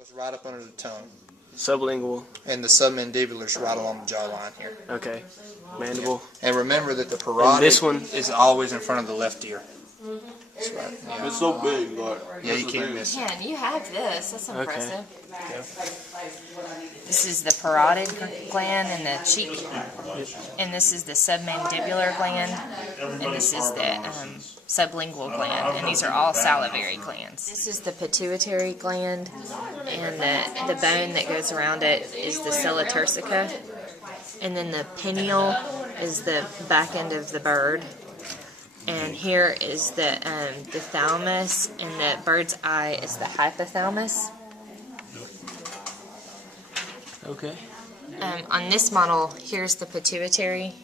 Goes right up under the tongue. Sublingual. And the submandibular's right along the jawline here. Okay. Mandible. And remember that the parotid And this one is always in front of the left ear. That's right. Yeah. It's so big, like. Yeah, you can't miss it. Man, you have this. That's impressive. Yeah. This is the parotid gland in the cheek, and this is the submandibular gland, and this is the sublingual gland, and these are all salivary glands. This is the pituitary gland, and the bone that goes around it is the sella turcica, and then the pineal is the back end of the bird. And here is the thalamus, and the bird's eye is the hypothalamus. Okay. On this model, here's the pituitary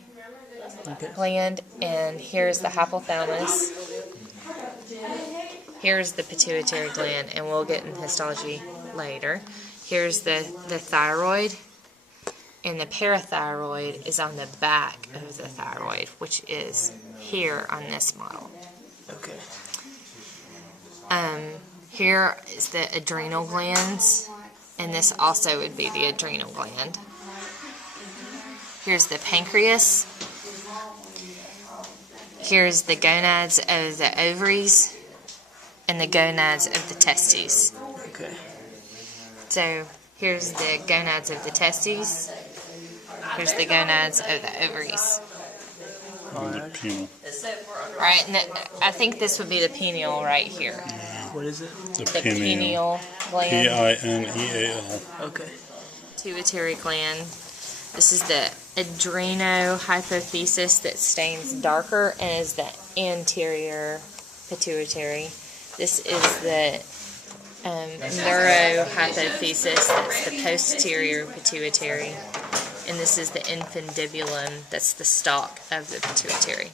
gland, and here's the hypothalamus. Here's the pituitary gland, and we'll get in histology later. Here's the thyroid, and the parathyroid is on the back of the thyroid, which is here on this model. Okay. Here is the adrenal glands, and this also would be the adrenal gland. Here's the pancreas. Here's the gonads of the ovaries, and the gonads of the testes. Okay. So here's the gonads of the testes. Here's the gonads of the ovaries. The penile. Right, and I think this would be the pineal right here. What is it? The The pineal. pineal gland. Pineal. Okay. Pituitary gland. This is the adrenohypophysis that stains darker and is the anterior pituitary. This is the neurohypophysis, that's the posterior pituitary. And this is the infundibulum, that's the stalk of the pituitary.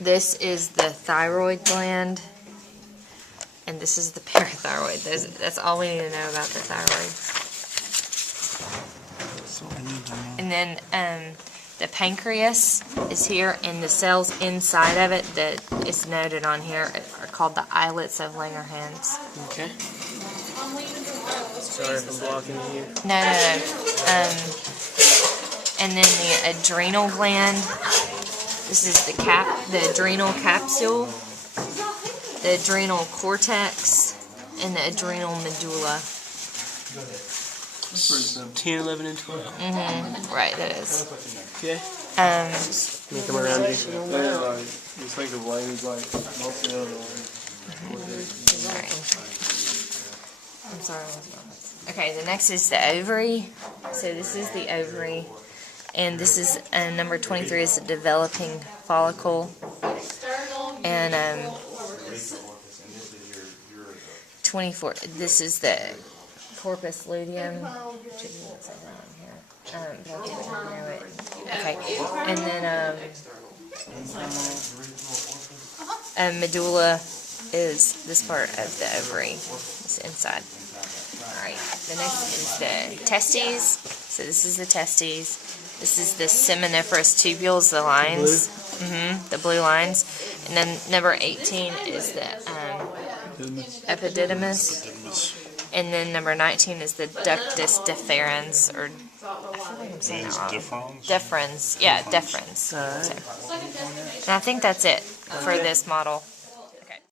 This is the thyroid gland, and this is the parathyroid. That's all we need to know about the thyroid. And then the pancreas is here, and the cells inside of it that is noted on here are called the islets of Langerhans. Okay. Sorry if I'm blocking you. No. And then the adrenal gland. This is the adrenal capsule, the adrenal cortex, and the adrenal medulla. 10, 11, and 12. Right, that is. Okay. Let me come around you. Yeah, like, just think of lanes like most of the other ones. Right. I'm sorry. Okay, the next is the ovary. So this is the ovary. And this is number 23 is the developing follicle. And 24, this is the corpus luteum. Okay, and then medulla is this part of the ovary, this inside. Alright, the next is the testes. So this is the testes. This is the seminiferous tubules, the lines, the blue lines. And then number 18 is the epididymis. And then number 19 is the ductus deferens, or I feel like I'm saying that wrong. Deferens. Yeah, deferens. So, and I think that's it for this model.